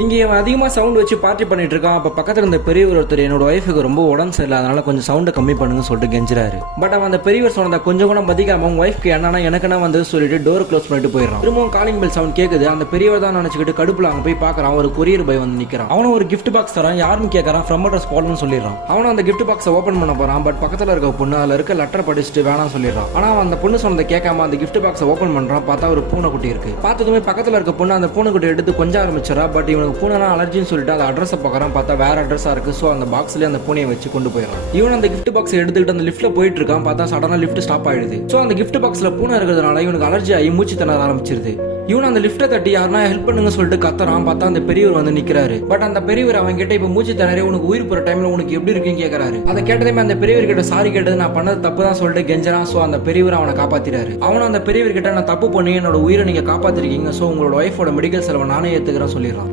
இங்கே அவன் அதிகமாக சவுண்ட் வச்சு பார்ட்டி பண்ணிட்டு இருக்கான். அப்போ பக்கத்தில் இருந்த பெரியவர் ஒருத்தர் என்னோட ஒய்ஃபுக்கு ரொம்ப உடம்பு சரியில்லை, அதனால கொஞ்சம் சவுண்டை கம்மி பண்ணுங்க சொல்லிட்டு கெஞ்சுறாரு. பட் அவன் அந்த பெரியவர் சொன்னதை கொஞ்சம் கூட மதிக்காம உங்க ஒய்ஃப்க்கு என்னன்னா எனக்குன்னா வந்து சொல்லிட்டு டோர் க்ளோஸ் பண்ணிட்டு போயிடறான். திரும்பவும் காலிங் பெல் சவுண்ட் கேட்குது. அந்த பெரியவர் தான் நினைச்சுக்கிட்டு கடுப்புல அங்கே போய் பார்க்கறான். ஒரு கொரியர் பை வந்து நிற்கிறான். அவனும் ஒரு கிஃப்ட் பாக்ஸ் தரான். யாருன்னு கேட்கறான். ஃப்ரம் அட்ரஸ் போடணும்னு சொல்லிடுறான். அவனும் அந்த கிஃப்ட் பாக்ஸை ஓப்பன் பண்ண போறான். பட் பக்கத்தில் இருக்க பொண்ணு அதில் இருக்க லெட்டர் படிச்சுட்டு வேணாம் சொல்லிடுறான். ஆனால் அவன் அந்த பொண்ணு சொன்னதை கேட்காம அந்த கிஃப்ட் பாக்ஸை ஓப்பன் பண்றான். பார்த்தா ஒரு பூனைக்குட்டி இருக்கு. பார்த்ததுமே பக்கத்தில் இருக்க பொண்ணு அந்த பூனைக்குட்டி எடுத்து கொஞ்சம் ஆரம்பிச்சிடறா. பட் இவனுக்கு பூனைனா அலர்ஜின்னு சொல்லிட்டு அந்த அட்ரஸை பார்க்கறான். பார்த்தா வேற அட்ரஸா இருக்கு. ஸோ அந்த பாக்ஸ்லேயே அந்த பூனையை வச்சு கொண்டு போயிடறான். இவன் அந்த கிஃப்ட் பாக்ஸை எடுத்துக்கிட்டு அந்த லிஃப்ட்ல போயிட்டு இருக்கான். பார்த்தா சடனா லிஃப்ட் ஸ்டாப் ஆயிடுது. ஸோ அந்த கிஃப்ட் பாக்ஸ்ல பூனை இருக்கிறதுனால இவனுக்கு அலர்ஜி ஆகி மூச்சு திணற ஆரம்பிச்சிருது. இவன் அந்த லிஃப்ட்டை தட்டி யாருன்னா ஹெல்ப் பண்ணுங்க சொல்லிட்டு கத்துறான். பார்த்தா அந்த பெரியவர் வந்து நிக்கிறாரு. பட் அந்த பெரியவர் அவன் கிட்ட இப்ப மூச்சு திணறி உனக்கு உயிர் போற டைம்ல உனக்கு எப்படி இருக்குன்னு கேட்கறாரு. அதை கேட்டதுமே அந்த பெரியவர் கிட்ட சாரி கேட்டது நான் பண்ணது தப்பு தான் சொல்லிட்டு கெஞ்சறான். ஸோ அந்த பெரியவர் அவனை காப்பாத்திறாரு. அவனும் அந்த பெரியவர் கிட்ட நான் தப்பு பண்ணி என்னோட உயிரை நீங்க காப்பாத்திருக்கீங்க, ஸோ உங்களோட ஒய்ஃபோட மெடிக்கல் செலவை நானே ஏத்துக்கிறேன் சொல்லிடுறான்.